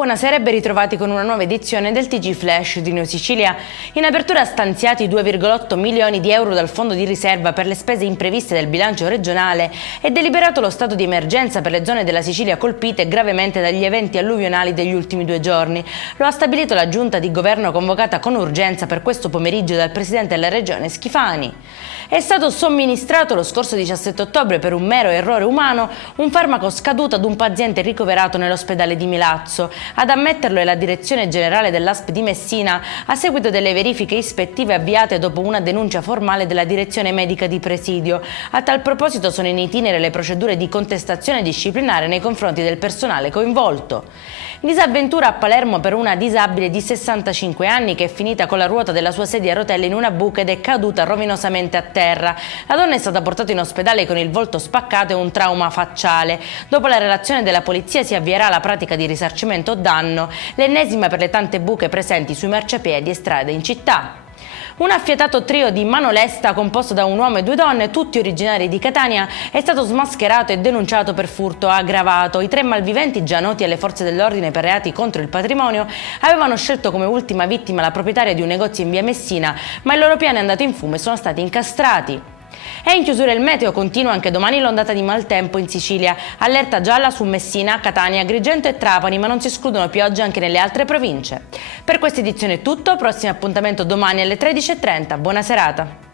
Buonasera e ben ritrovati con una nuova edizione del TG Flash di Neo Sicilia. In apertura stanziati 2,8 milioni di euro dal fondo di riserva per le spese impreviste del bilancio regionale e deliberato lo stato di emergenza per le zone della Sicilia colpite gravemente dagli eventi alluvionali degli ultimi 2 giorni. Lo ha stabilito la giunta di governo convocata con urgenza per questo pomeriggio dal presidente della regione Schifani. È stato somministrato lo scorso 17 ottobre per un mero errore umano un farmaco scaduto ad un paziente ricoverato nell'ospedale di Milazzo. Ad ammetterlo è la direzione generale dell'ASP di Messina a seguito delle verifiche ispettive avviate dopo una denuncia formale della direzione medica di presidio. A tal proposito sono in itinere le procedure di contestazione disciplinare nei confronti del personale coinvolto. Disavventura a Palermo per una disabile di 65 anni che è finita con la ruota della sua sedia a rotelle in una buca ed è caduta rovinosamente a terra. La donna è stata portata in ospedale con il volto spaccato e un trauma facciale. Dopo la relazione della polizia si avvierà la pratica di risarcimento danno, l'ennesima per le tante buche presenti sui marciapiedi e strade in città. Un affiatato trio di mano lesta composto da un uomo e 2 donne, tutti originari di Catania, è stato smascherato e denunciato per furto aggravato. I 3 malviventi, già noti alle forze dell'ordine per reati contro il patrimonio, avevano scelto come ultima vittima la proprietaria di un negozio in via Messina, ma il loro piano è andato in fumo e sono stati incastrati. È in chiusura il meteo, continua anche domani l'ondata di maltempo in Sicilia. Allerta gialla su Messina, Catania, Agrigento e Trapani, ma non si escludono piogge anche nelle altre province. Per questa edizione è tutto, prossimo appuntamento domani alle 13:30. Buona serata.